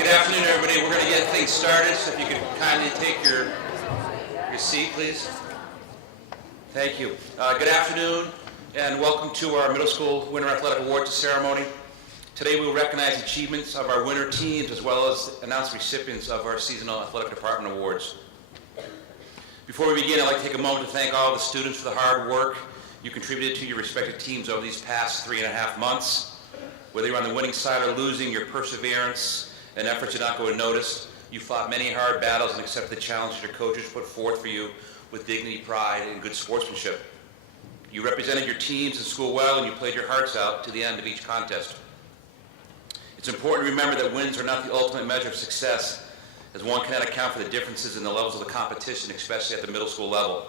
Good afternoon, everybody. We're going to get things started, so if you could kindly take your seat, please. Thank you. Good afternoon, and welcome to our Middle School Winter Athletic Awards ceremony. Today we will recognize achievements of our winter teams as well as announce recipients of our Seasonal Athletic Department Awards. Before we begin, I'd like to take a moment to thank all the students for the hard work you contributed to your respective teams over these past 3.5 months. Whether you're on the winning side or losing, your perseverance and efforts did not go unnoticed. You fought many hard battles and accepted the challenges your coaches put forth for you with dignity, pride, and good sportsmanship. You represented your teams and school well, and you played your hearts out to the end of each contest. It's important to remember that wins are not the ultimate measure of success, as one cannot account for the differences in the levels of the competition, especially at the middle school level.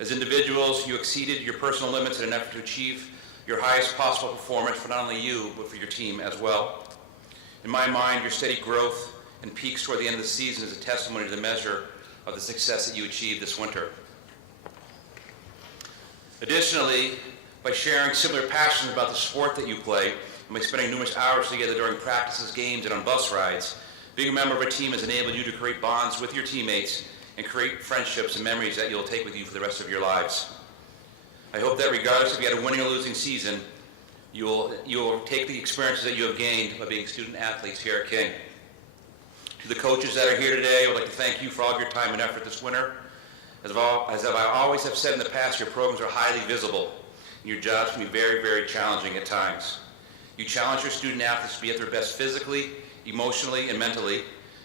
As individuals, you exceeded your personal limits in an effort to achieve your highest possible performance for not only you, but for your team as well. In my mind, your steady growth and peaks toward the end of the season is a testimony to the measure of the success that you achieved this winter. Additionally, by sharing similar passions about the sport that you play, and by spending numerous hours together during practices, games, and on bus rides, being a member of a team has enabled you to create bonds with your teammates and create friendships and memories that you'll take with you for the rest of your lives. I hope that regardless if you had a winning or losing season, you'll take the experiences that you have gained by being student athletes here at King. To the coaches that are here today, I would like to thank you for all of your time and effort this winter. As I always have said in the past, your programs are highly visible, and your jobs can be very, very challenging at times. You challenge your student athletes to be at their best physically, emotionally, and mentally.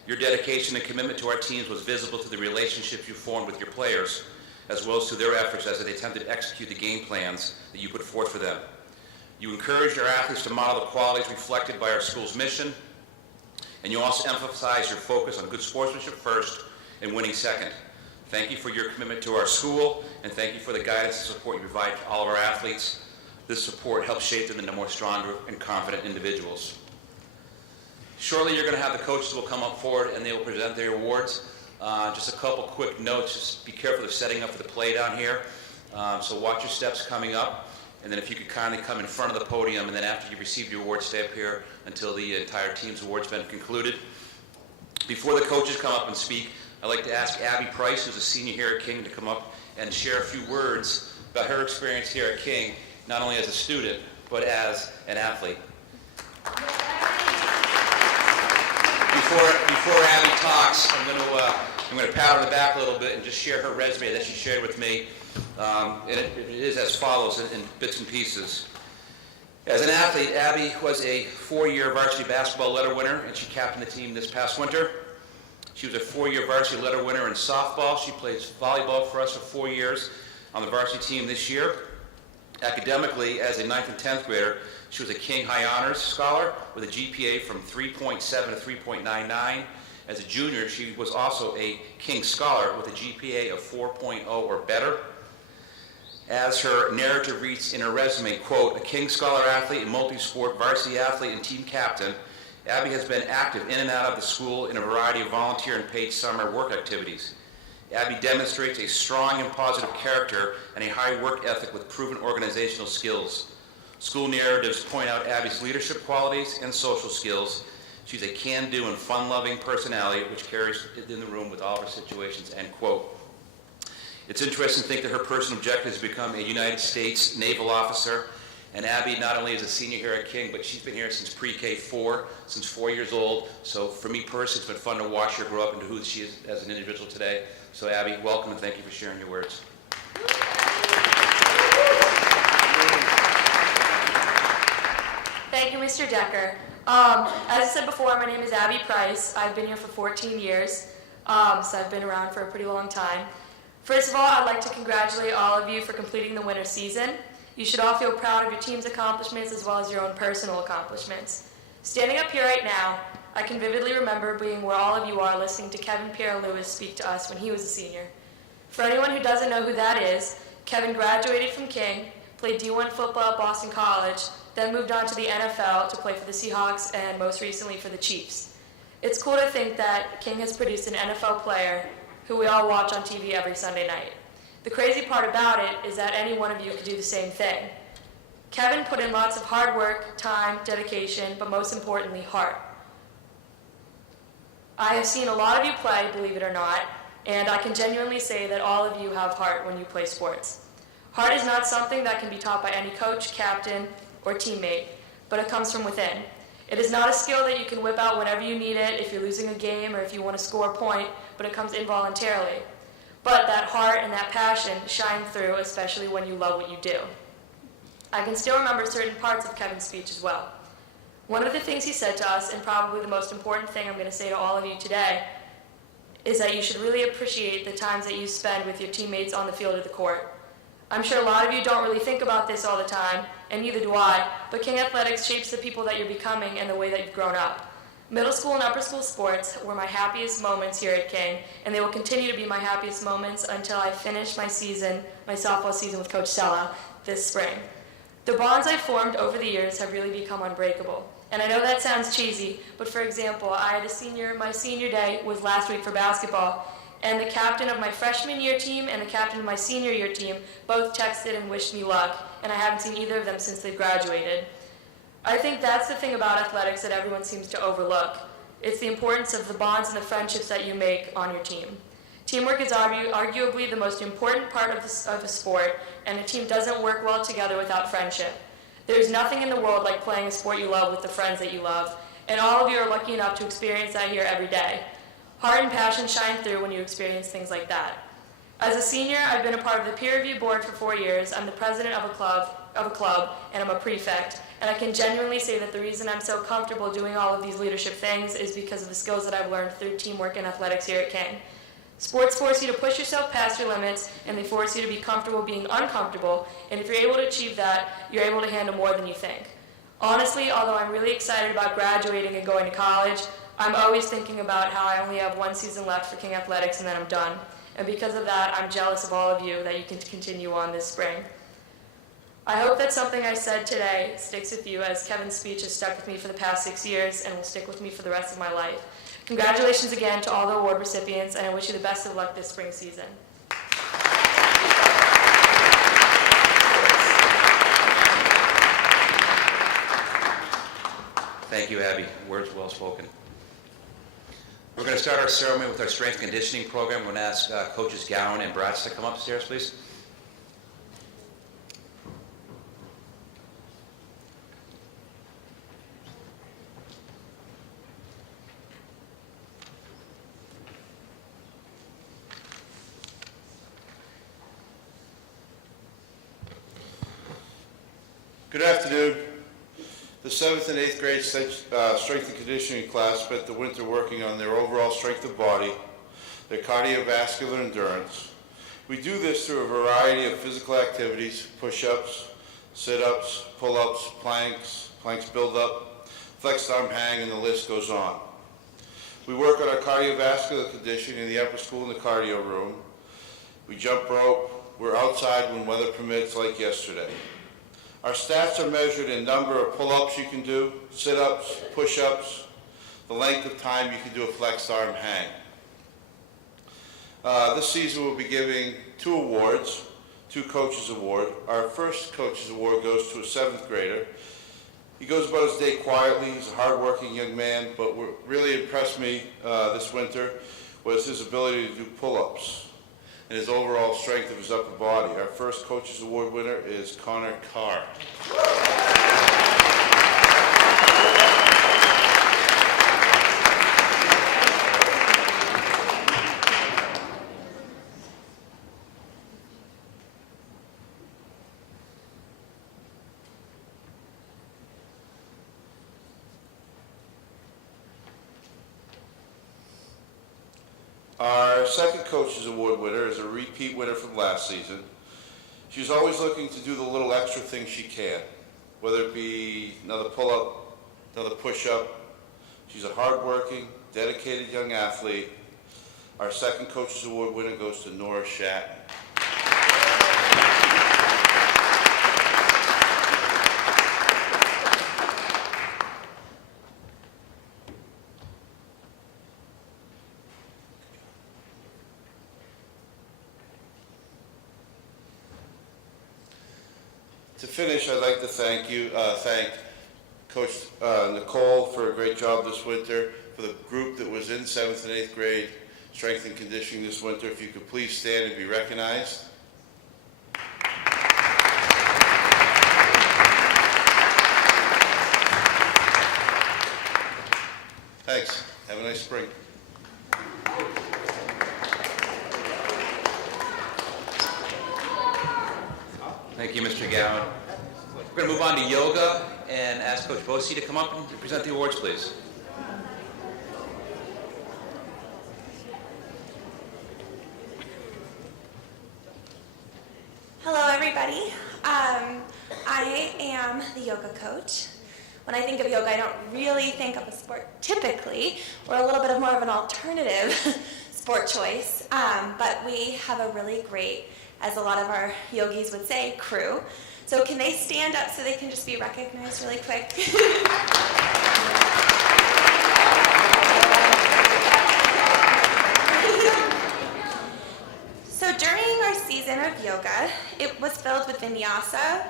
Your dedication and commitment to our teams was visible to the relationships you formed with your players, as well as to their efforts as they attempted to execute the game plans that you put forth for them. You encouraged our athletes to model the qualities reflected by our school's mission, and you also emphasize your focus on good sportsmanship first and winning second. Thank you for your commitment to our school, and thank you for the guidance and support you provide to all of our athletes. This support helps shape them into more stronger and confident individuals. Shortly, you're going to have the coaches will come up forward and they will present their awards. Just a couple quick notes. Just be careful of setting up for the play down here. So watch your steps coming up. And then if you could kindly come in front of the podium, and then after you receive your award, stay up here until the entire team's award's been concluded. Before the coaches come up and speak, I'd like to ask Abby Price, who's a senior here at King, to come up and share a few words about her experience here at King, not only as a student, but as an athlete. Before Abby talks, I'm going to pat her on the back a little bit and just share her resume that she shared with me. And it is as follows in bits and pieces. As an athlete, Abby was a 4-year varsity basketball letter winner, and she captained the team this past winter. She was a 4-year varsity letter winner in softball. She plays volleyball for us for 4 years on the varsity team this year. Academically, as a 9th and 10th grader, she was a King High Honors Scholar with a GPA from 3.7 to 3.99. As a junior, she was also a King Scholar with a GPA of 4.0 or better. As her narrative reads in her resume, quote, a King Scholar athlete and multi-sport varsity athlete and team captain, Abby has been active in and out of the school in a variety of volunteer and paid summer work activities. Abby demonstrates a strong and positive character and a high work ethic with proven organizational skills. School narratives point out Abby's leadership qualities and social skills. She's a can-do and fun-loving personality which carries it in the room with all of her situations, end quote. It's interesting to think that her personal objective is to become a United States naval officer. And Abby not only is a senior here at King, but she's been here since pre-K 4, since 4 years old. So for me personally, it's been fun to watch her grow up into who she is as an individual today. So Abby, welcome and thank you for sharing your words. Thank you, Mr. Decker. As I said before, my name is Abby Price. I've been here for 14 years, so I've been around for a pretty long time. First of all, I'd like to congratulate all of you for completing the winter season. You should all feel proud of your team's accomplishments as well as your own personal accomplishments. Standing up here right now, I can vividly remember being where all of you are listening to Kevin Pierre-Louis speak to us when he was a senior. For anyone who doesn't know who that is, Kevin graduated from King, played D1 football at Boston College, then moved on to the NFL to play for the Seahawks and most recently for the Chiefs. It's cool to think that King has produced an NFL player who we all watch on TV every Sunday night. The crazy part about it is that any one of you could do the same thing. Kevin put in lots of hard work, time, dedication, but most importantly, heart. I have seen a lot of you play, believe it or not, and I can genuinely say that all of you have heart when you play sports. Heart is not something that can be taught by any coach, captain, or teammate, but it comes from within. It is not a skill that you can whip out whenever you need it, if you're losing a game or if you want to score a point, but it comes involuntarily. But that heart and that passion shine through, especially when you love what you do. I can still remember certain parts of Kevin's speech as well. One of the things he said to us, and probably the most important thing I'm going to say to all of you today, is that you should really appreciate the times that you spend with your teammates on the field or the court. I'm sure a lot of you don't really think about this all the time, and neither do I, but King Athletics shapes the people that you're becoming and the way that you've grown up. Middle school and upper school sports were my happiest moments here at King, and they will continue to be my happiest moments until I finish my season, my softball season with Coach Sella this spring. The bonds I've formed over the years have really become unbreakable. And I know that sounds cheesy, but for example, my senior day was last week for basketball, and the captain of my freshman year team and the captain of my senior year team both texted and wished me luck, and I haven't seen either of them since they've graduated. I think that's the thing about athletics that everyone seems to overlook. It's the importance of the bonds and the friendships that you make on your team. Teamwork is arguably the most important part of a sport, and a team doesn't work well together without friendship. There's nothing in the world like playing a sport you love with the friends that you love, and all of you are lucky enough to experience that here every day. Heart and passion shine through when you experience things like that. As a senior, I've been a part of the peer review board for 4 years. I'm the president of a club, and I'm a prefect. And I can genuinely say that the reason I'm so comfortable doing all of these leadership things is because of the skills that I've learned through teamwork and athletics here at King. Sports force you to push yourself past your limits, and they force you to be comfortable being uncomfortable, and if you're able to achieve that, you're able to handle more than you think. Honestly, although I'm really excited about graduating and going to college, I'm always thinking about how I only have 1 season left for King Athletics and then I'm done. And because of that, I'm jealous of all of you that you can continue on this spring. I hope that something I said today sticks with you, as Kevin's speech has stuck with me for the past 6 years and will stick with me for the rest of my life. Congratulations again to all the award recipients, and I wish you the best of luck this spring season. Thank you, Abby. Words well spoken. We're going to start our ceremony with our strength conditioning program. We're going to ask Coaches Gowan and Bratz to come upstairs, please. Good afternoon. The 7th and 8th grade strength and conditioning class spent the winter working on their overall strength of body, their cardiovascular endurance. We do this through a variety of physical activities: push-ups, sit-ups, pull-ups, planks build-up, flexed arm hang, and the list goes on. We work on our cardiovascular conditioning in the upper school in the cardio room. We jump rope. We're outside when weather permits, like yesterday. Our stats are measured in number of pull-ups you can do, sit-ups, push-ups, the length of time you can do a flexed arm hang. This season we'll be giving 2 awards, 2 Coaches Award. Our first Coaches Award goes to a 7th grader. He goes about his day quietly. He's a hard-working young man, but what really impressed me this winter was his ability to do pull-ups and his overall strength of his upper body. Our first Coaches Award winner is Connor Carr. Our second Coaches Award winner is a repeat winner from last season. She's always looking to do the little extra things she can, whether it be another pull-up, another push-up. She's a hard-working, dedicated young athlete. Our second Coaches Award winner goes to Nora Shatton. To finish, I'd like to thank Coach Nicole for a great job this winter. for the group that was in 7th and 8th grade strength and conditioning this winter. If you could please stand and be recognized. Thanks. Have a nice spring. Thank you, Mr. Gowan. We're going to move on to yoga and ask Coach Bosi to come up and present the awards, please. Hello, everybody. I am the yoga coach. When I think of yoga, I don't really think of a sport typically, or a little bit more of an alternative sport choice. But we have a really great, as a lot of our yogis would say, crew. So can they stand up so they can just be recognized really quick? So during our season of yoga, it was filled with vinyasa,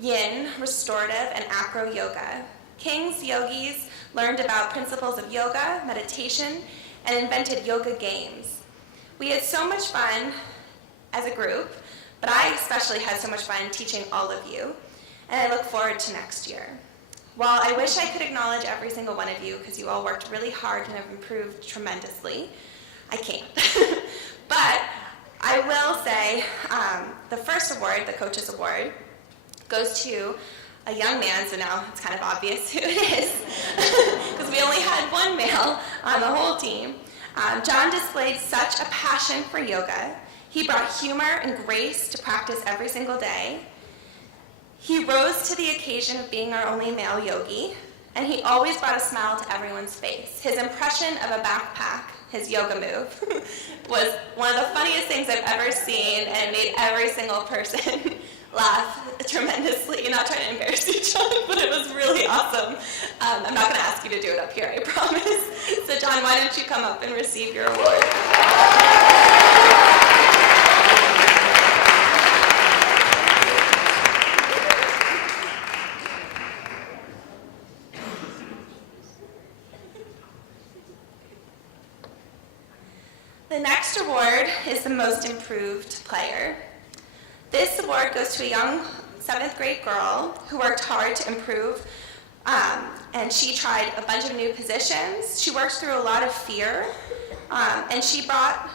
yin, restorative, and acro yoga. King's yogis learned about principles of yoga, meditation, and invented yoga games. We had so much fun as a group, but I especially had so much fun teaching all of you, and I look forward to next year. While I wish I could acknowledge every single one of you, because you all worked really hard and have improved tremendously, I can't. But I will say the first award, the Coach's Award, goes to a young man, so now it's kind of obvious who it is, because we only had one male on the whole team. John displayed such a passion for yoga. He brought humor and grace to practice every single day. He rose to the occasion of being our only male yogi, and he always brought a smile to everyone's face. His impression of a backpack, his yoga move, was one of the funniest things I've ever seen, and made every single person laugh tremendously. You're not trying to embarrass you, John, but it was really awesome. I'm not going to ask you to do it up here, I promise. So John, why don't you come up and receive your award? The next award is the most improved player. This award goes to a young 7th grade girl who worked hard to improve, and she tried a bunch of new positions. She worked through a lot of fear, and she brought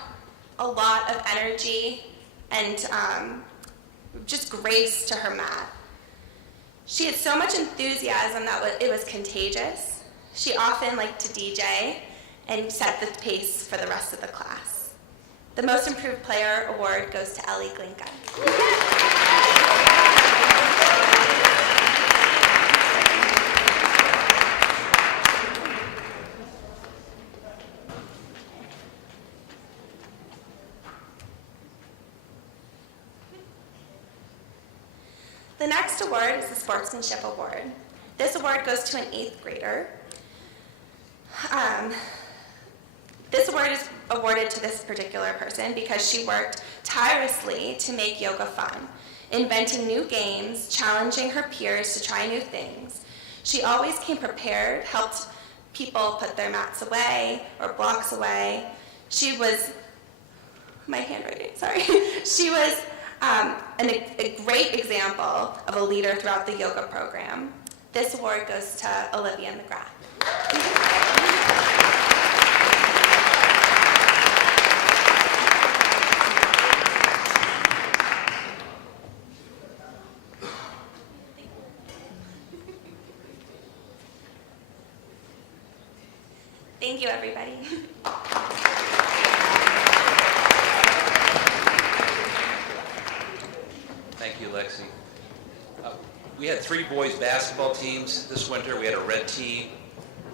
a lot of energy and just grace to her mat. She had so much enthusiasm that it was contagious. She often liked to DJ and set the pace for the rest of the class. The Most Improved Player award goes to Ellie Glinka. The next award is the Sportsmanship Award. This award goes to an 8th grader. This award is awarded to this particular person because she worked tirelessly to make yoga fun, inventing new games, challenging her peers to try new things. She always came prepared, helped people put their mats away or blocks away. She was, my handwriting, sorry. She was a great example of a leader throughout the yoga program. This award goes to Olivia McGrath. Thank you, everybody. Thank you, Lexi. We had 3 boys basketball teams this winter. We had a red team,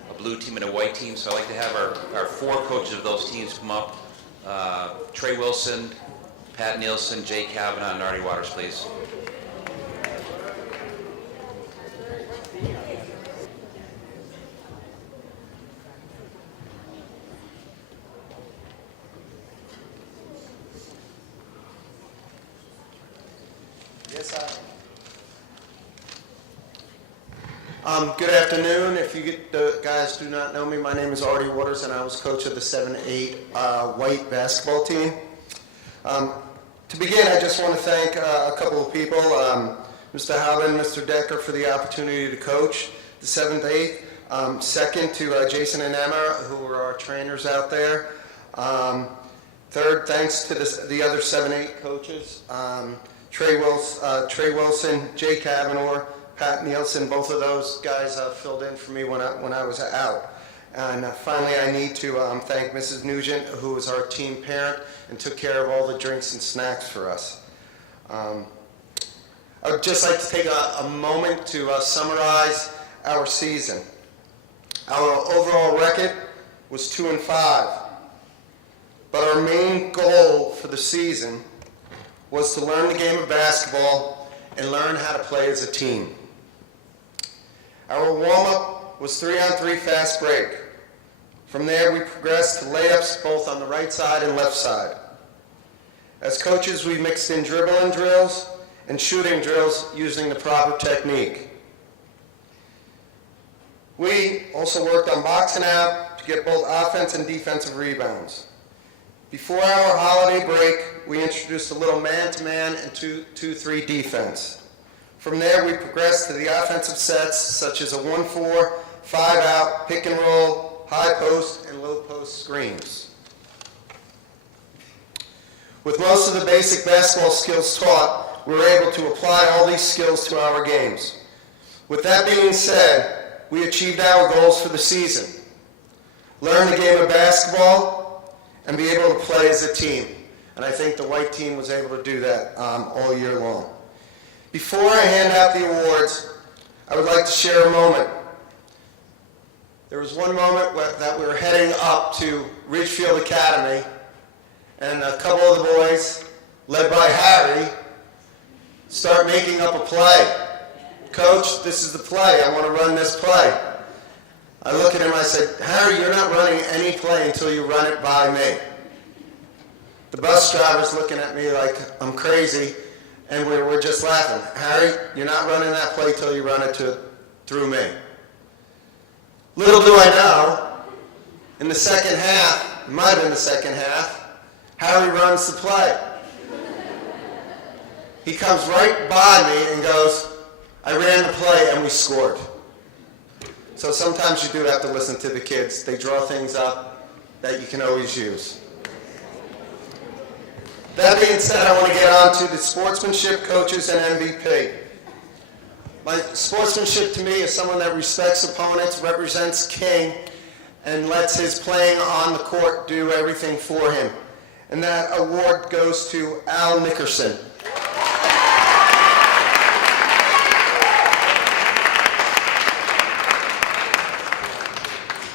a blue team, and a white team. So I'd like to have our 4 coaches of those teams come up. Trey Wilson, Pat Nielsen, Jay Kavanaugh, and Artie Waters, please. Good afternoon. If the guys do not know me, my name is Artie Waters, and I was coach of the 7-8 white basketball team. To begin, I just want to thank a couple of people, Mr. Halvin, Mr. Decker, for the opportunity to coach the 7th-8. Second, to Jason and Emma, who are our trainers out there. Third, thanks to the other 7-8 coaches, Trey Wilson, Jay Kavanaugh, Pat Nielsen. Both of those guys filled in for me when I was out. And finally, I need to thank Mrs. Nugent, who was our team parent and took care of all the drinks and snacks for us. I would just like to take a moment to summarize our season. Our overall record was 2-5, but our main goal for the season was to learn the game of basketball and learn how to play as a team. Our warm-up was 3-on-3 fast break. From there, we progressed to layups both on the right side and left side. As coaches, we mixed in dribbling drills and shooting drills using the proper technique. We also worked on boxing out to get both offense and defensive rebounds. Before our holiday break, we introduced a little man-to-man and 2-3 defense. From there, we progressed to the offensive sets, such as a 1-4, 5-out, pick and roll, high post, and low post screens. With most of the basic basketball skills taught, we were able to apply all these skills to our games. With that being said, we achieved our goals for the season. Learn the game of basketball and be able to play as a team. And I think the white team was able to do that all year long. Before I hand out the awards, I would like to share a moment. There was one moment that we were heading up to Ridgefield Academy, and a couple of the boys, led by Harry, start making up a play. Coach, this is the play. I want to run this play. I look at him, I said, Harry, you're not running any play until you run it by me. The bus driver's looking at me like I'm crazy, and we're just laughing. Harry, you're not running that play till you run it through me. Little do I know, in the second half, it might have been the second half, Harry runs the play. He comes right by me and goes, I ran the play and we scored. So sometimes you do have to listen to the kids. They draw things up that you can always use. That being said, I want to get on to the sportsmanship, coaches, and MVP. My sportsmanship to me is someone that respects opponents, represents King, and lets his playing on the court do everything for him. And that award goes to Al Nickerson.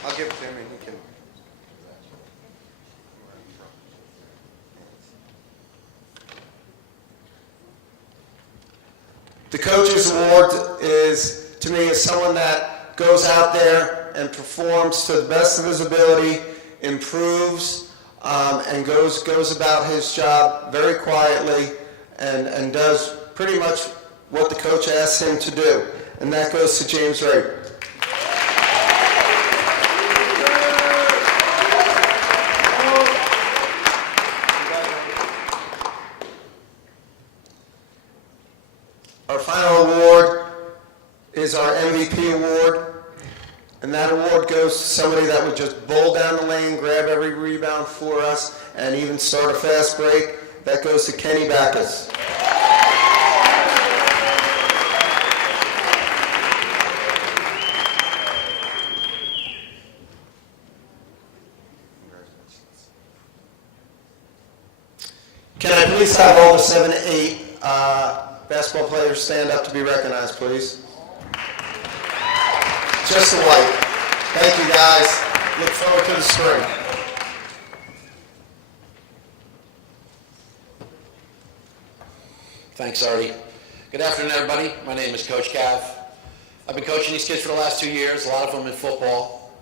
I'll give it to him and he can. The Coach's Award is, to me, is someone that goes out there and performs to the best of his ability, improves, and goes about his job very quietly and does pretty much what the coach asks him to do. And that goes to James Wright. Our final award is our MVP award, and that award goes to somebody that would just bowl down the lane, grab every rebound for us, and even start a fast break. That goes to Kenny Backus. Can I please have all the 7-8 basketball players stand up to be recognized, please? Just the white. Thank you, guys. Look forward to the spring. Thanks, Artie. Good afternoon, everybody. My name is Coach Cav. I've been coaching these kids for the last 2 years, a lot of them in football.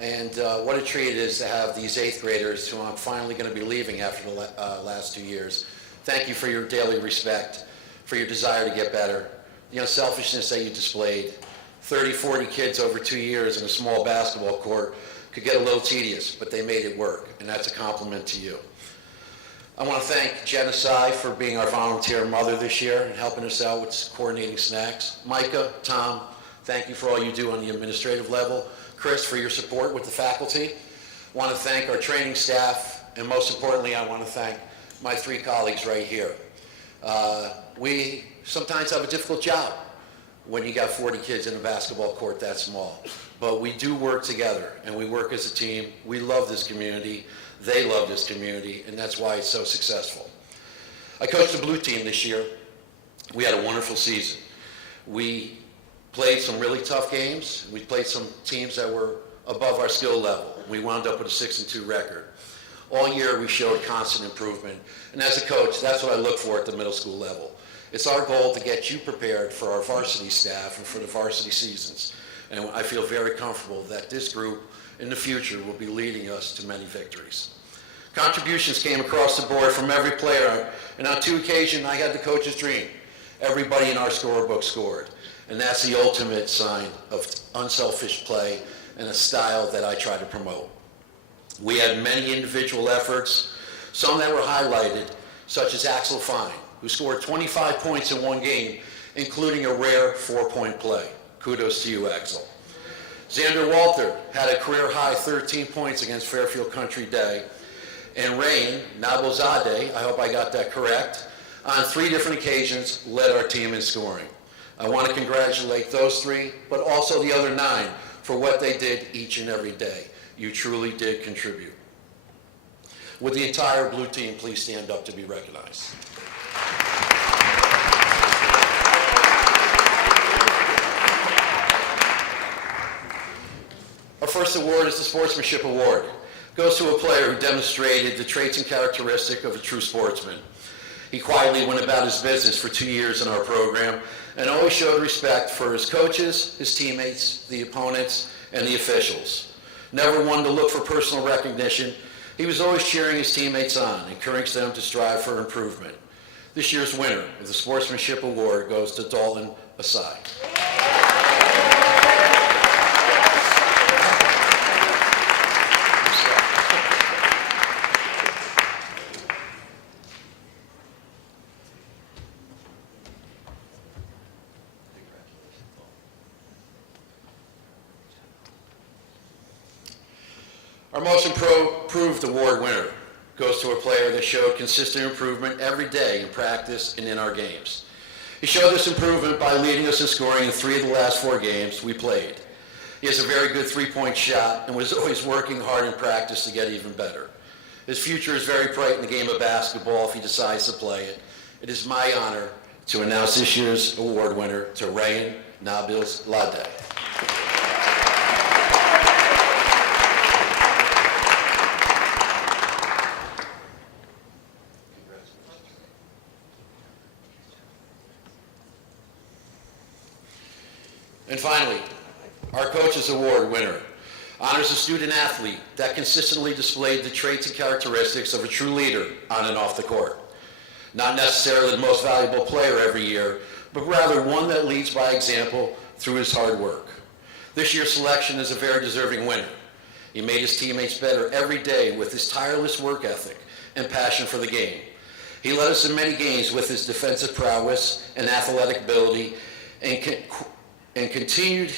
And what a treat it is to have these 8th graders who I'm finally going to be leaving after the last 2 years. Thank you for your daily respect, for your desire to get better, the unselfishness that you displayed, 30, 40 kids over 2 years in a small basketball court could get a little tedious, but they made it work, and that's a compliment to you. I want to thank Jenna Sy for being our volunteer mother this year and helping us out with coordinating snacks. Micah, Tom, thank you for all you do on the administrative level. Chris, for your support with the faculty. I want to thank our training staff, and most importantly, I want to thank my 3 colleagues right here. We sometimes have a difficult job when you got 40 kids in a basketball court that small. But we do work together, and we work as a team. We love this community. They love this community, and that's why it's so successful. I coached the blue team this year. We had a wonderful season. We played some really tough games. We played some teams that were above our skill level. We wound up with a 6-2 record. All year, we showed constant improvement. And as a coach, that's what I look for at the middle school level. It's our goal to get you prepared for our varsity staff and for the varsity seasons. And I feel very comfortable that this group in the future will be leading us to many victories. Contributions came across the board from every player, and on 2 occasions, I had the coach's dream. Everybody in our scorebook scored, and that's the ultimate sign of unselfish play and a style that I try to promote. We had many individual efforts, some that were highlighted, such as Axel Fine, who scored 25 points in 1 game, including a rare 4-point play. Kudos to you, Axel. Xander Walter had a career-high 13 points against Fairfield Country Day. And Rain Nabozadeh, I hope I got that correct, on 3 different occasions led our team in scoring. I want to congratulate those 3, but also the other 9 for what they did each and every day. You truly did contribute. Would the entire blue team please stand up to be recognized? Our first award is the Sportsmanship Award. It goes to a player who demonstrated the traits and characteristics of a true sportsman. He quietly went about his business for 2 years in our program and always showed respect for his coaches, his teammates, the opponents, and the officials. Never one to look for personal recognition, he was always cheering his teammates on, encouraging them to strive for improvement. This year's winner of the Sportsmanship Award goes to Dalton Asai. Our most improved award winner goes to a player that showed consistent improvement every day in practice and in our games. He showed this improvement by leading us in scoring in 3 of the last 4 games we played. He has a very good 3-point shot and was always working hard in practice to get even better. His future is very bright in the game of basketball if he decides to play it. It is my honor to announce this year's award winner to Rayan Nabozadeh. And finally, our Coaches Award winner honors a student athlete that consistently displayed the traits and characteristics of a true leader on and off the court. Not necessarily the most valuable player every year, but rather one that leads by example through his hard work. This year's selection is a very deserving winner. He made his teammates better every day with his tireless work ethic and passion for the game. He led us in many games with his defensive prowess and athletic ability, and continued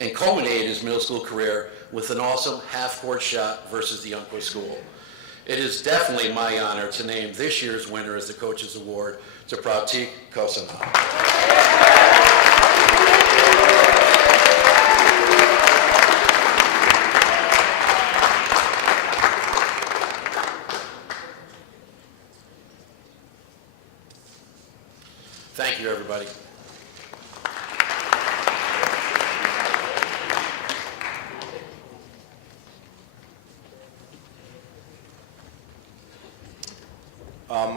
and culminated his middle school career with an awesome half-court shot versus the Umpqua School. It is definitely my honor to name this year's winner as the Coaches Award to Pratik Kosanam. Thank you, everybody.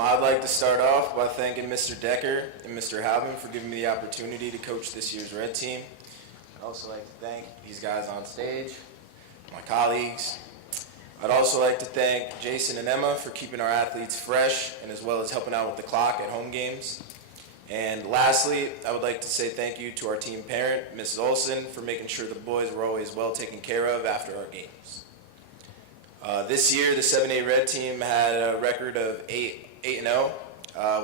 I'd like to start off by thanking Mr. Decker and Mr. Halvin for giving me the opportunity to coach this year's Red Team. I'd also like to thank these guys on stage, my colleagues. I'd also like to thank Jason and Emma for keeping our athletes fresh and as well as helping out with the clock at home games. And lastly, I would like to say thank you to our team parent, Mrs. Olson, for making sure the boys were always well taken care of after our games. This year, the 7A Red team had a record of 8-0,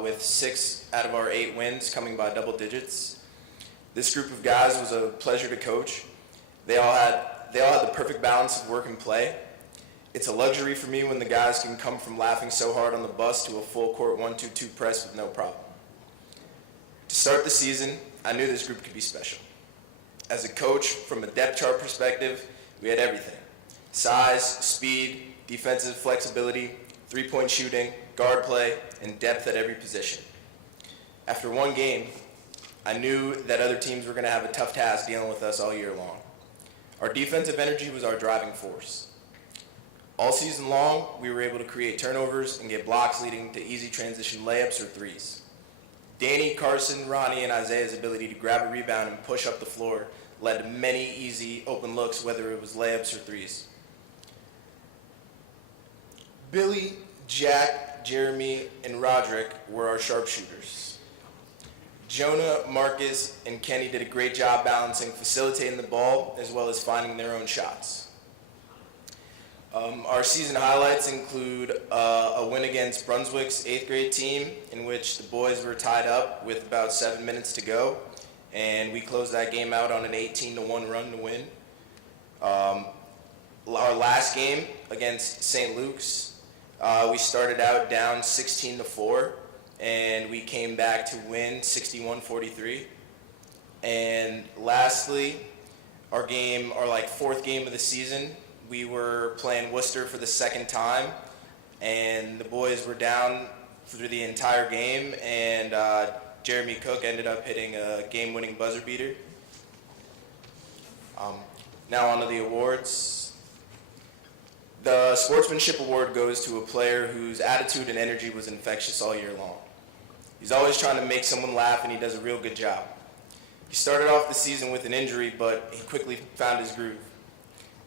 with 6 out of our 8 wins coming by double digits. This group of guys was a pleasure to coach. They all had the perfect balance of work and play. It's a luxury for me when the guys can come from laughing so hard on the bus to a full court 1-2-2 press with no problem. To start the season, I knew this group could be special. As a coach, from a depth chart perspective, we had everything: size, speed, defensive flexibility, three-point shooting, guard play, and depth at every position. After one game, I knew that other teams were going to have a tough task dealing with us all year long. Our defensive energy was our driving force. All season long, we were able to create turnovers and get blocks leading to easy transition layups or threes. Danny, Carson, Ronnie, and Isaiah's ability to grab a rebound and push up the floor led to many easy open looks, whether it was layups or threes. Billy, Jack, Jeremy, and Roderick were our sharpshooters. Jonah, Marcus, and Kenny did a great job balancing, facilitating the ball, as well as finding their own shots. Our season highlights include a win against Brunswick's 8th grade team, in which the boys were tied up with about 7 minutes to go, and we closed that game out on an 18-1 run to win. Our last game against St. Luke's, we started out down 16-4, and we came back to win 61-43. And lastly, our 4th game of the season, we were playing Worcester for the second time, and the boys were down through the entire game, and Jeremy Cook ended up hitting a game-winning buzzer beater. Now on to the awards. The Sportsmanship Award goes to a player whose attitude and energy was infectious all year long. He's always trying to make someone laugh, and he does a real good job. He started off the season with an injury, but he quickly found his groove.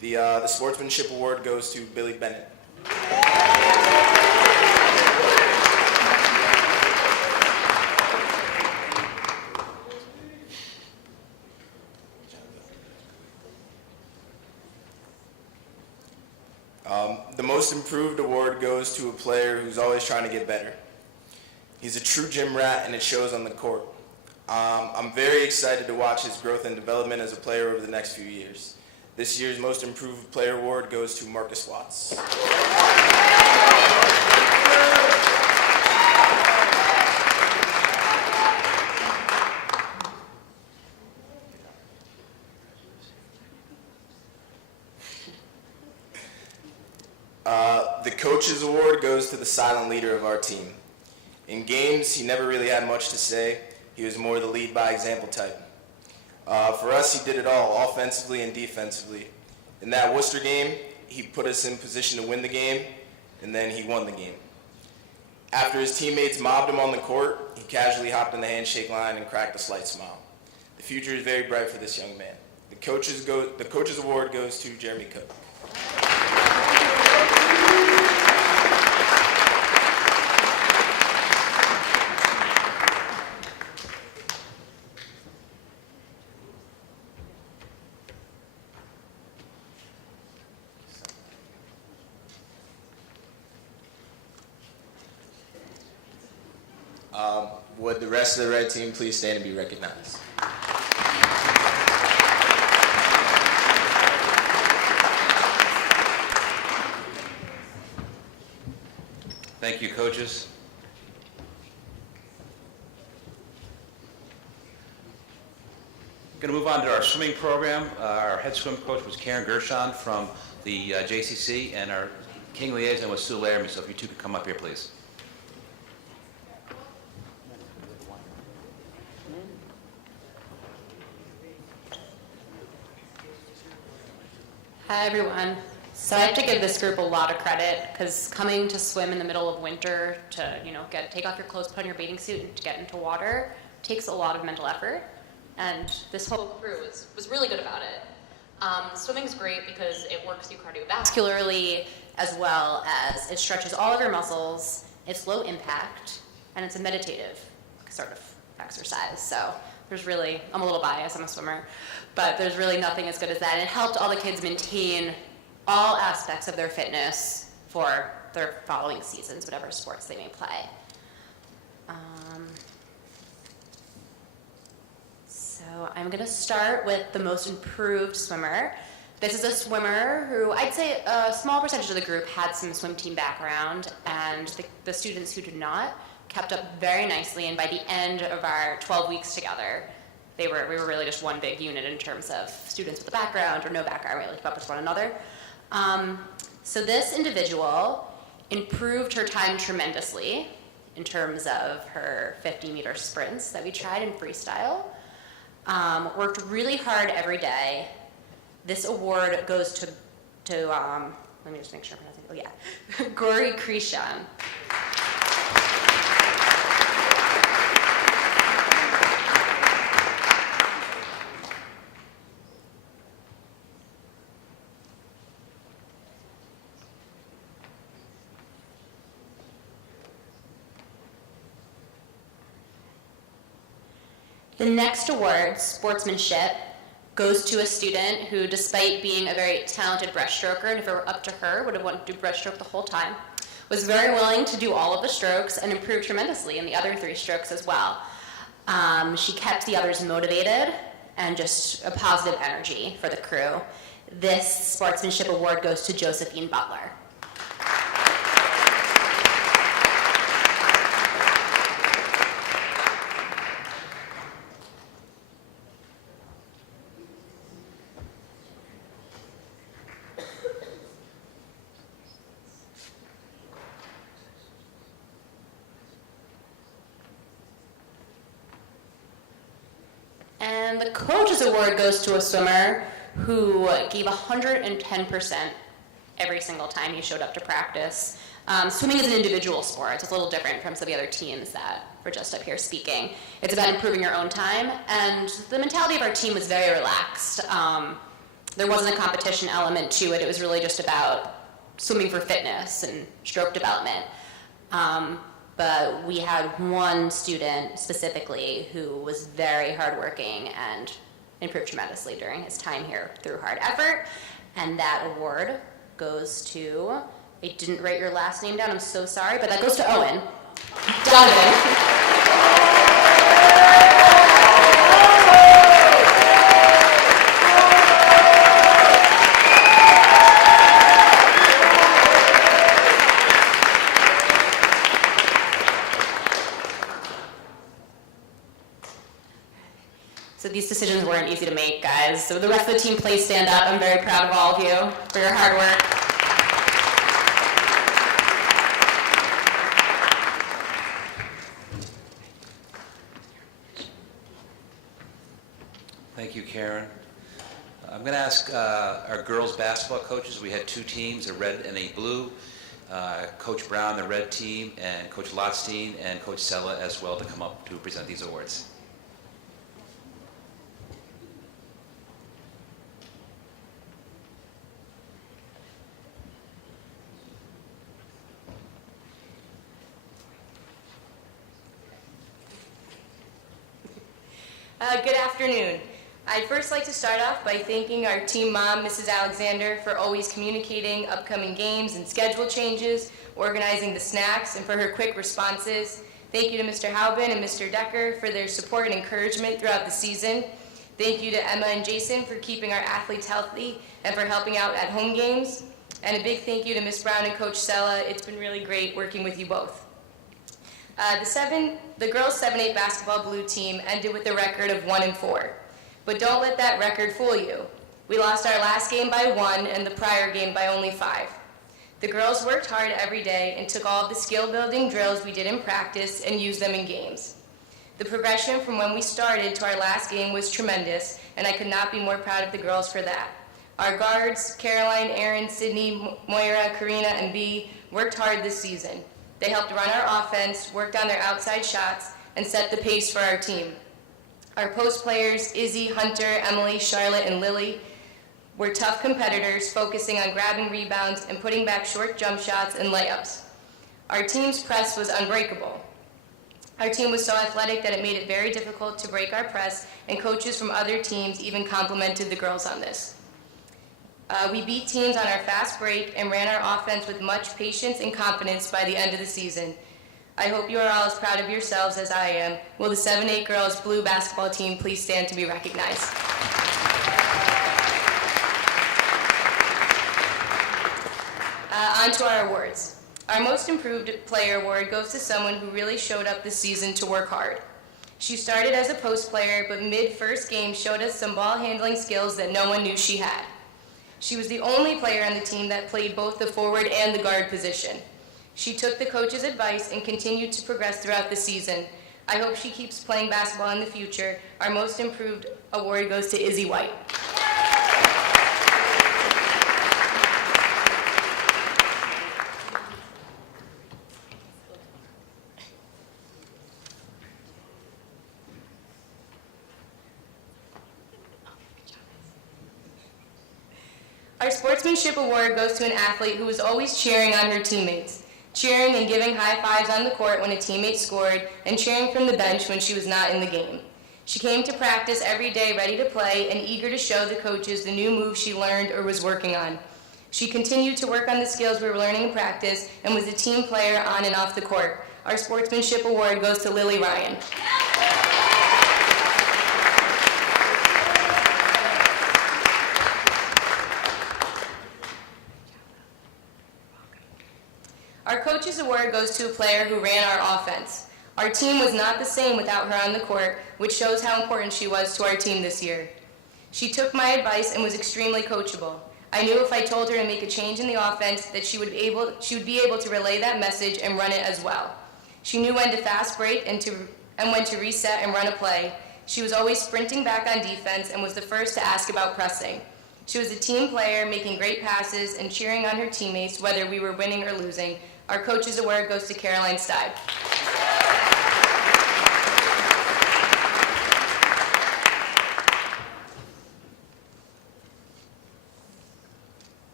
The Sportsmanship Award goes to Billy Bennett. The Most Improved Award goes to a player who's always trying to get better. He's a true gym rat, and it shows on the court. I'm very excited to watch his growth and development as a player over the next few years. This year's Most Improved Player Award goes to Marcus Watts. The Coaches Award goes to the silent leader of our team. In games, he never really had much to say. He was more the lead by example type. For us, he did it all, offensively and defensively. In that Worcester game, he put us in position to win the game, and then he won the game. After his teammates mobbed him on the court, he casually hopped in the handshake line and cracked a slight smile. The future is very bright for this young man. The Coaches Award goes to Jeremy Cook. Would the rest of the red team please stand and be recognized? Thank you, coaches. Going to move on to our swimming program. Our head swim coach was Karen Gershon from the JCC, and our king liaison was Sue Laramie. So if you two could come up here, please. Hi everyone. So I have to give this group a lot of credit because coming to swim in the middle of winter to, take off your clothes, put on your bathing suit, and to get into water takes a lot of mental effort. And this whole crew was really good about it. Swimming's great because it works you cardiovascularly as well as it stretches all of your muscles. It's low impact and it's a meditative sort of exercise. So there's really, I'm a little biased, I'm a swimmer, but there's really nothing as good as that. And it helped all the kids maintain all aspects of their fitness for their following seasons, whatever sports they may play. So I'm gonna start with the most improved swimmer. This is a swimmer who I'd say a small percentage of the group had some swim team background, and the students who did not kept up very nicely, and by the end of our 12 weeks together, we were really just one big unit in terms of students with a background or no background, we really kept up with one another. So this individual improved her time tremendously in terms of her 50-meter sprints that we tried in freestyle. Worked really hard every day. This award goes to let me just make sure I'm pronouncing it. Oh yeah, Gori Krishan. The next award, sportsmanship, goes to a student who, despite being a very talented breaststroker, and if it were up to her, would have wanted to do breaststroke the whole time, was very willing to do all of the strokes and improved tremendously in the other 3 strokes as well. She kept the others motivated and just a positive energy for the crew. This sportsmanship award goes to Josephine Butler. And the Coach's Award goes to a swimmer who gave 110% every single time he showed up to practice. Swimming is an individual sport, so it's a little different from some of the other teams that were just up here speaking. It's about improving your own time, and the mentality of our team was very relaxed. There wasn't a competition element to it. It was really just about swimming for fitness and stroke development. But we had one student specifically who was very hardworking and improved tremendously during his time here through hard effort. And that award goes to, I didn't write your last name down, I'm so sorry, but that goes to Owen Donovan. So these decisions weren't easy to make, guys. So the rest of the team, please stand up. I'm very proud of all of you for your hard work. Thank you, Karen. I'm going to ask our girls basketball coaches. We had 2 teams, a red and a blue. Coach Brown, the red team, and Coach Lotstein and Coach Sella as well to come up to present these awards. Good afternoon. I'd first like to start off by thanking our team mom, Mrs. Alexander, for always communicating upcoming games and schedule changes, organizing the snacks, and for her quick responses. Thank you to Mr. Haubin and Mr. Decker for their support and encouragement throughout the season. Thank you to Emma and Jason for keeping our athletes healthy and for helping out at home games. And a big thank you to Ms. Brown and Coach Sella. It's been really great working with you both. The girls 7-8 basketball blue team ended with a record of 1-4. But don't let that record fool you. We lost our last game by 1 and the prior game by only 5. The girls worked hard every day and took all of the skill-building drills we did in practice and used them in games. The progression from when we started to our last game was tremendous, and I could not be more proud of the girls for that. Our guards, Caroline, Erin, Sydney, Moira, Karina, and Bea, worked hard this season. They helped run our offense, worked on their outside shots, and set the pace for our team. Our post players, Izzy, Hunter, Emily, Charlotte, and Lily, were tough competitors, focusing on grabbing rebounds and putting back short jump shots and layups. Our team's press was unbreakable. Our team was so athletic that it made it very difficult to break our press, and coaches from other teams even complimented the girls on this. We beat teams on our fast break and ran our offense with much patience and confidence by the end of the season. I hope you are all as proud of yourselves as I am. Will the 7-8 girls blue basketball team please stand to be recognized? On to our awards. Our most improved player award goes to someone who really showed up this season to work hard. She started as a post player, but mid-first game showed us some ball handling skills that no one knew she had. She was the only player on the team that played both the forward and the guard position. She took the coach's advice and continued to progress throughout the season. I hope she keeps playing basketball in the future. Our most improved award goes to Izzy White. Our sportsmanship award goes to an athlete who was always cheering on her teammates, cheering and giving high fives on the court when a teammate scored, and cheering from the bench when she was not in the game. She came to practice every day ready to play and eager to show the coaches the new moves she learned or was working on. She continued to work on the skills we were learning in practice and was a team player on and off the court. Our sportsmanship award goes to Lily Ryan. Our coach's award goes to a player who ran our offense. Our team was not the same without her on the court, which shows how important she was to our team this year. She took my advice and was extremely coachable. I knew if I told her to make a change in the offense that she would be able to relay that message and run it as well. She knew when to fast break and when to reset and run a play. She was always sprinting back on defense and was the first to ask about pressing. She was a team player, making great passes and cheering on her teammates whether we were winning or losing. Our coach's award goes to Caroline Steib.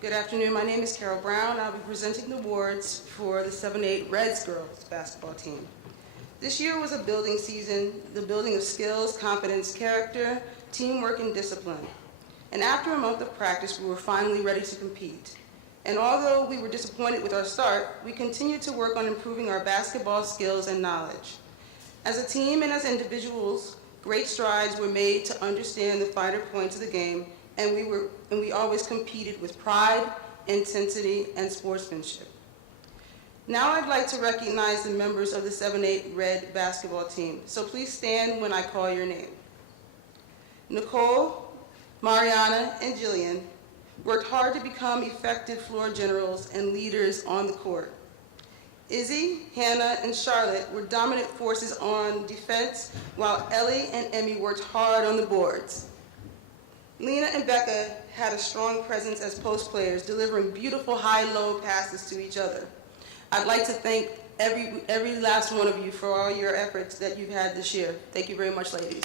Good afternoon. My name is Carol Brown. I'll be presenting the awards for the 7-8 Reds girls basketball team. This year was a building season, the building of skills, confidence, character, teamwork, and discipline. And after a month of practice, we were finally ready to compete. And although we were disappointed with our start, we continued to work on improving our basketball skills and knowledge. As a team and as individuals, great strides were made to understand the finer points of the game, and we always competed with pride, intensity, and sportsmanship. Now I'd like to recognize the members of the 7-8 Red basketball team. So please stand when I call your name. Nicole, Mariana, and Jillian worked hard to become effective floor generals and leaders on the court. Izzy, Hannah, and Charlotte were dominant forces on defense, while Ellie and Emmy worked hard on the boards. Lena and Becca had a strong presence as post players, delivering beautiful high-low passes to each other. I'd like to thank every last one of you for all your efforts that you've had this year. Thank you very much, ladies.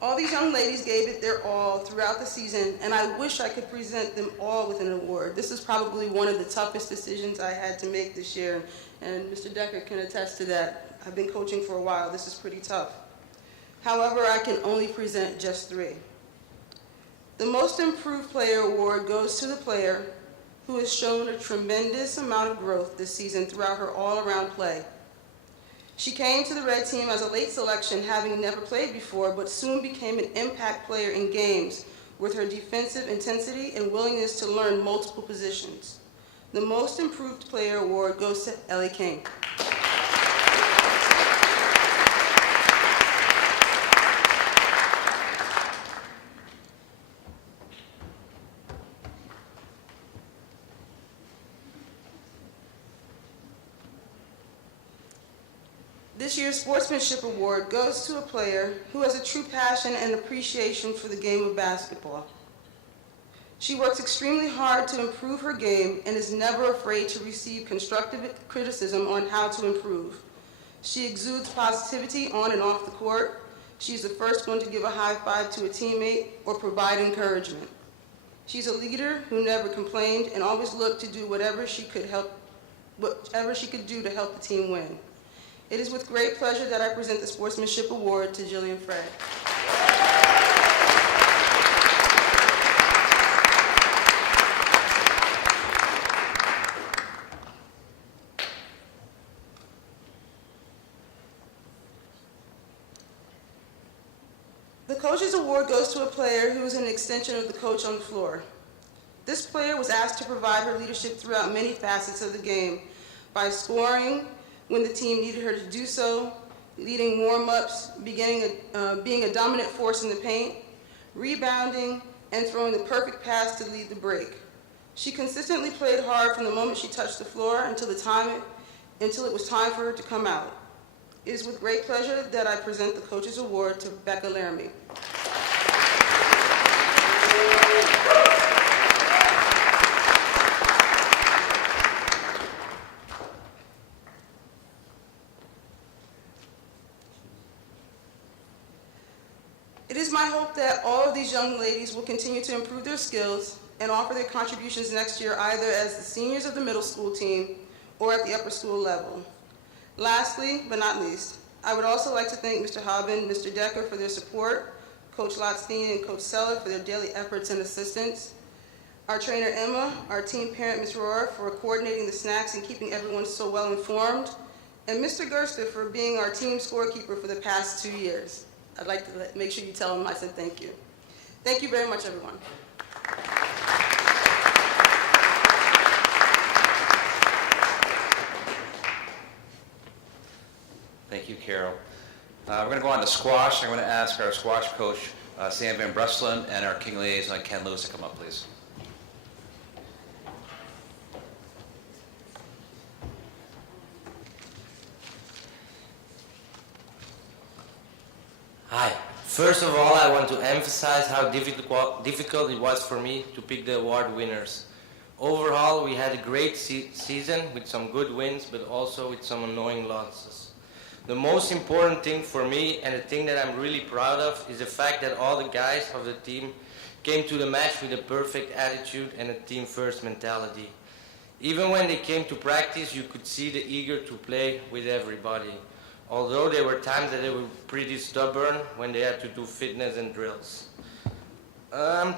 All these young ladies gave it their all throughout the season, and I wish I could present them all with an award. This is probably one of the toughest decisions I had to make this year, and Mr. Decker can attest to that. I've been coaching for a while. This is pretty tough. However, I can only present just 3. The Most Improved Player Award goes to the player who has shown a tremendous amount of growth this season throughout her all-around play. She came to the Red team as a late selection, having never played before, but soon became an impact player in games with her defensive intensity and willingness to learn multiple positions. The Most Improved Player Award goes to Ellie King. This year's Sportsmanship Award goes to a player who has a true passion and appreciation for the game of basketball. She works extremely hard to improve her game and is never afraid to receive constructive criticism on how to improve. She exudes positivity on and off the court. She's the first one to give a high five to a teammate or provide encouragement. She's a leader who never complained and always looked to do whatever she could do to help the team win. It is with great pleasure that I present the Sportsmanship Award to Jillian Fred. The Coach's Award goes to a player who is an extension of the coach on the floor. This player was asked to provide her leadership throughout many facets of the game by scoring when the team needed her to do so, leading warm-ups, being a dominant force in the paint, rebounding, and throwing the perfect pass to lead the break. She consistently played hard from the moment she touched the floor until it was time for her to come out. It is with great pleasure that I present the Coach's Award to Becca Laramie. It is my hope that all of these young ladies will continue to improve their skills and offer their contributions next year either as the seniors of the middle school team or at the upper school level. Lastly, but not least, I would also like to thank Mr. Hobbin, Mr. Decker for their support, Coach Lotstein and Coach Seller for their daily efforts and assistance, our trainer Emma, our team parent Ms. Rohr for coordinating the snacks and keeping everyone so well informed, and Mr. Gerster for being our team scorekeeper for the past 2 years. I'd like to make sure you tell him I said thank you. Thank you very much, everyone. Thank you, Carol. We're going to go on to squash. I'm going to ask our squash coach, Sam Van Breslin, and our King liaison, Ken Lewis, to come up, please. Hi. First of all, I want to emphasize how difficult it was for me to pick the award winners. Overall, we had a great season with some good wins, but also with some annoying losses. The most important thing for me, and the thing that I'm really proud of, is the fact that all the guys of the team came to the match with a perfect attitude and a team-first mentality. Even when they came to practice, you could see the eager to play with everybody. Although there were times that they were pretty stubborn when they had to do fitness and drills.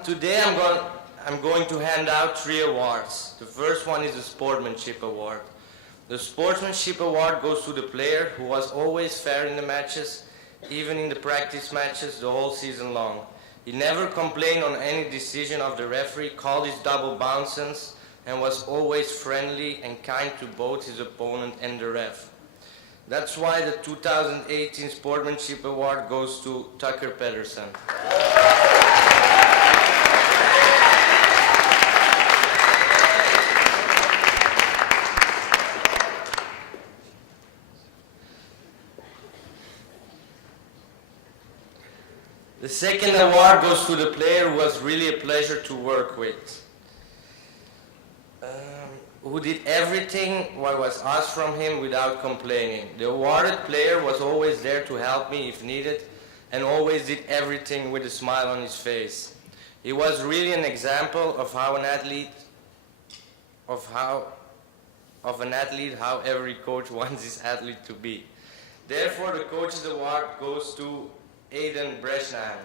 Today I'm going to hand out 3 awards. The first one is the Sportsmanship Award. The Sportsmanship Award goes to the player who was always fair in the matches, even in the practice matches the whole season long. He never complained on any decision of the referee, called his double bounces, and was always friendly and kind to both his opponent and the ref. That's why the 2018 Sportsmanship Award goes to Tucker Pedersen. The second award goes to the player who was really a pleasure to work with. Who did everything what was asked from him without complaining. The awarded player was always there to help me if needed and always did everything with a smile on his face. He was really an example of how every coach wants his athlete to be. Therefore, the Coach's Award goes to Aiden Bresnahan.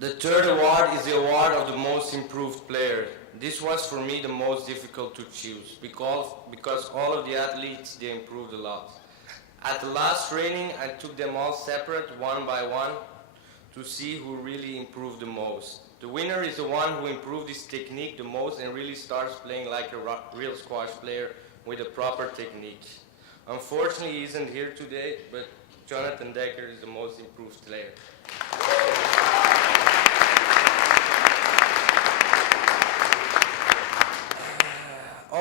The third award is the award of the most improved player. This was for me the most difficult to choose because all of the athletes, they improved a lot. At the last training, I took them all separate, one by one, to see who really improved the most. The winner is the one who improved his technique the most and really starts playing like a real squash player with a proper technique. Unfortunately, he isn't here today, but Jonathan Decker is the most improved player.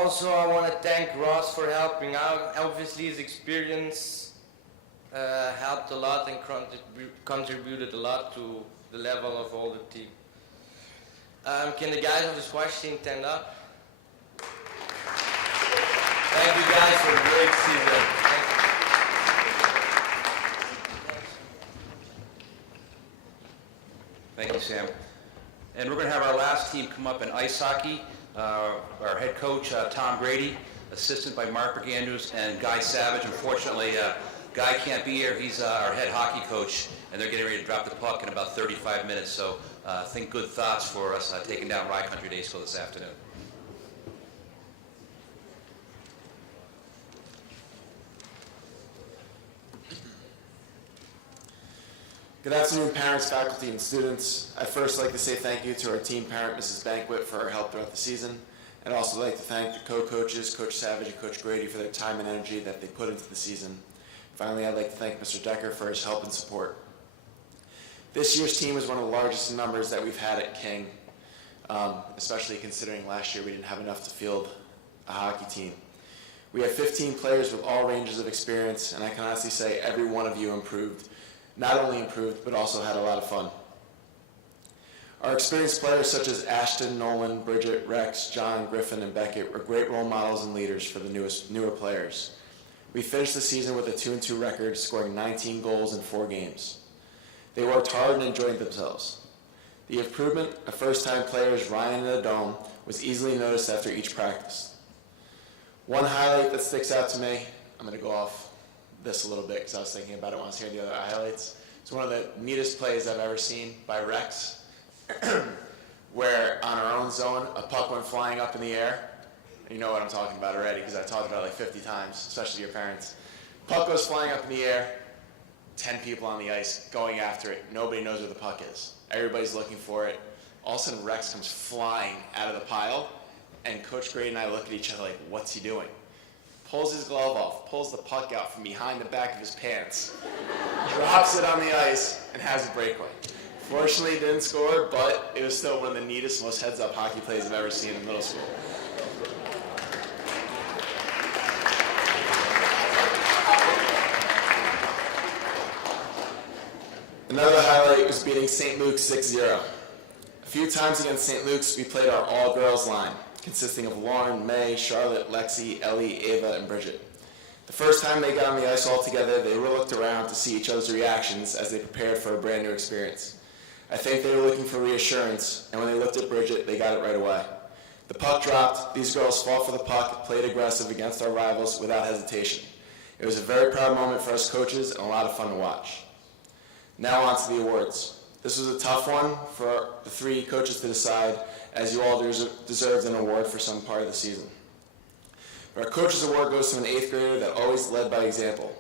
Also, I want to thank Ross for helping out. Obviously, his experience helped a lot and contributed a lot to the level of all the team. Can the guys of the squash team stand up? Thank you guys for a great season. Thank you, Sam. And we're going to have our last team come up in ice hockey. Our head coach, Tom Grady, assisted by Mark McAndrews and Guy Savage. Unfortunately, Guy can't be here. He's our head hockey coach, and they're getting ready to drop the puck in about 35 minutes. So think good thoughts for us taking down Rye Country Day School this afternoon. Good afternoon, parents, faculty, and students. I'd first like to say thank you to our team parent, Mrs. Banquet, for her help throughout the season. I'd also like to thank the co-coaches, Coach Savage and Coach Grady, for their time and energy that they put into the season. Finally, I'd like to thank Mr. Decker for his help and support. This year's team is one of the largest numbers that we've had at King, especially considering last year we didn't have enough to field a hockey team. We have 15 players with all ranges of experience, and I can honestly say every one of you improved. Not only improved, but also had a lot of fun. Our experienced players such as Ashton, Nolan, Bridget, Rex, John, Griffin, and Beckett were great role models and leaders for the newer players. We finished the season with a 2-2 record, scoring 19 goals in 4 games. They worked hard and enjoyed themselves. The improvement of first-time players Ryan and Adome was easily noticed after each practice. One highlight that sticks out to me, I'm going to go off this a little bit because I was thinking about it when I was hearing the other highlights. It's one of the neatest plays I've ever seen by Rex, where on our own zone, a puck went flying up in the air. You know what I'm talking about already because I talked about it like 50 times, especially your parents. Puck goes flying up in the air, 10 people on the ice going after it. Nobody knows where the puck is. Everybody's looking for it. All of a sudden, Rex comes flying out of the pile, and Coach Grady and I look at each other like, what's he doing? Pulls his glove off, pulls the puck out from behind the back of his pants, drops it on the ice, and has a breakaway. Fortunately, he didn't score, but it was still one of the neatest, most heads-up hockey plays I've ever seen in middle school. Another highlight was beating St. Luke's 6-0. A few times against St. Luke's, we played our all-girls line, consisting of Lauren, May, Charlotte, Lexi, Ellie, Ava, and Bridget. The first time they got on the ice all together, they looked around to see each other's reactions as they prepared for a brand new experience. I think they were looking for reassurance, and when they looked at Bridget, they got it right away. The puck dropped, these girls fought for the puck, played aggressive against our rivals without hesitation. It was a very proud moment for us coaches and a lot of fun to watch. Now on to the awards. This was a tough one for the 3 coaches to decide, as you all deserved an award for some part of the season. Our Coaches Award goes to an 8th grader that always led by example.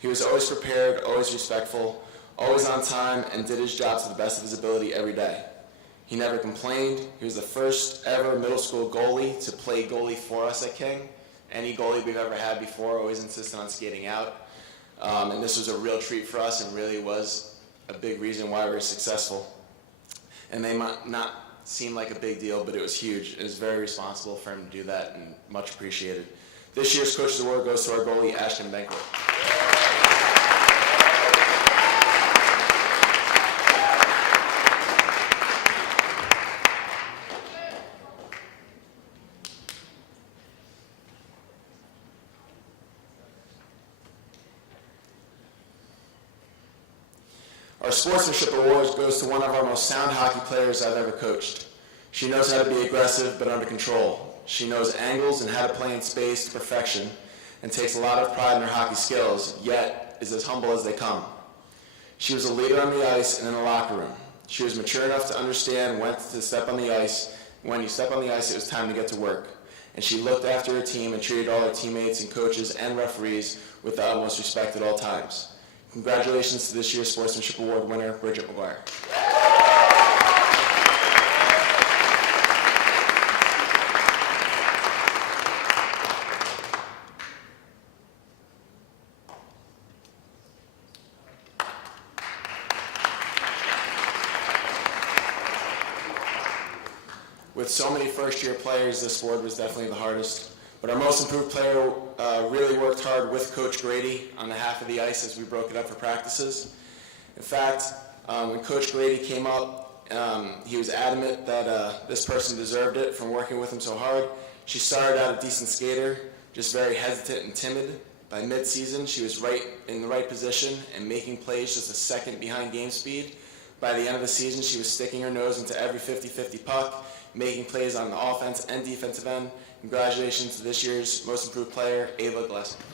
He was always prepared, always respectful, always on time, and did his job to the best of his ability every day. He never complained. He was the first ever middle school goalie to play goalie for us at King. Any goalie we've ever had before always insisted on skating out. And this was a real treat for us and really was a big reason why we were successful. And they might not seem like a big deal, but it was huge. It was very responsible for him to do that and much appreciated. This year's Coach's Award goes to our goalie, Ashton Banquet. Our Sportsmanship Award goes to one of our most sound hockey players I've ever coached. She knows how to be aggressive but under control. She knows angles and how to play in space to perfection and takes a lot of pride in her hockey skills, yet is as humble as they come. She was a leader on the ice and in the locker room. She was mature enough to understand when to step on the ice. When you step on the ice, it was time to get to work. And she looked after her team and treated all her teammates and coaches and referees with the utmost respect at all times. Congratulations to this year's Sportsmanship Award winner, Bridget McGuire. With so many first-year players, this award was definitely the hardest, But our most improved player really worked hard with Coach Grady on the half of the ice as we broke it up for practices. In fact, when Coach Grady came up, he was adamant that this person deserved it from working with him so hard. She started out a decent skater, just very hesitant and timid. By mid-season, she was right in the right position and making plays just a second behind game speed. By the end of the season, she was sticking her nose into every 50-50 puck, making plays on the offense and defensive end. Congratulations to this year's most improved player, Ava Gillespie.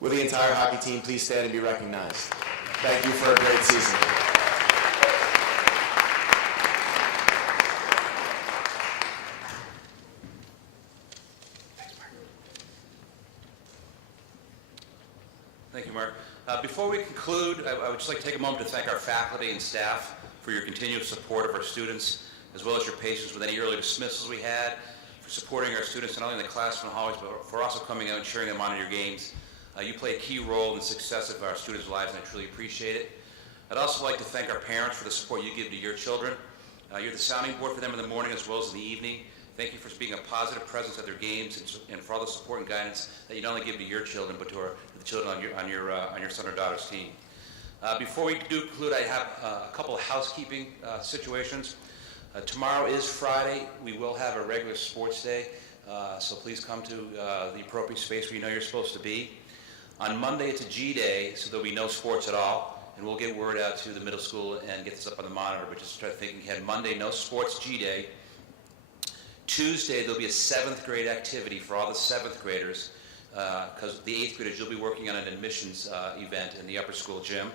Will the entire hockey team please stand and be recognized? Thank you for a great season. Thank you, Mark. Before we conclude, I would just like to take a moment to thank our faculty and staff for your continued support of our students, as well as your patience with any early dismissals we had, for supporting our students not only in the classroom and hallways, but for also coming out and cheering them on in your games. You play a key role in the success of our students' lives, and I truly appreciate it. I'd also like to thank our parents for the support you give to your children. You're the sounding board for them in the morning as well as in the evening. Thank you for being a positive presence at their games and for all the support and guidance that you not only give to your children, but to the children on your son or daughter's team. Before we do conclude, I have a couple of housekeeping situations. Tomorrow is Friday. We will have a regular sports day, so please come to the appropriate space where you know you're supposed to be. On Monday, it's a G Day, so there'll be no sports at all, and we'll get word out to the middle school and get this up on the monitor, but just start thinking ahead. Monday, no sports G Day. Tuesday, there'll be a 7th grade activity for all the 7th graders, because the 8th graders, you'll be working on an admissions event in the upper school gym.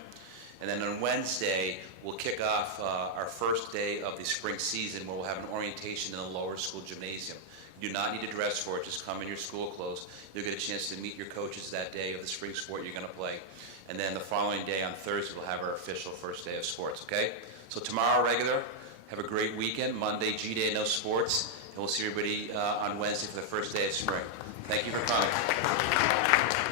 And then on Wednesday, we'll kick off our first day of the spring season, where we'll have an orientation in the lower school gymnasium. You do not need to dress for it, just come in your school clothes. You'll get a chance to meet your coaches that day of the spring sport you're going to play. And then the following day on Thursday, we'll have our official first day of sports, okay? So tomorrow, regular, have a great weekend. Monday, G Day, no sports. And we'll see everybody on Wednesday for the first day of spring. Thank you for coming.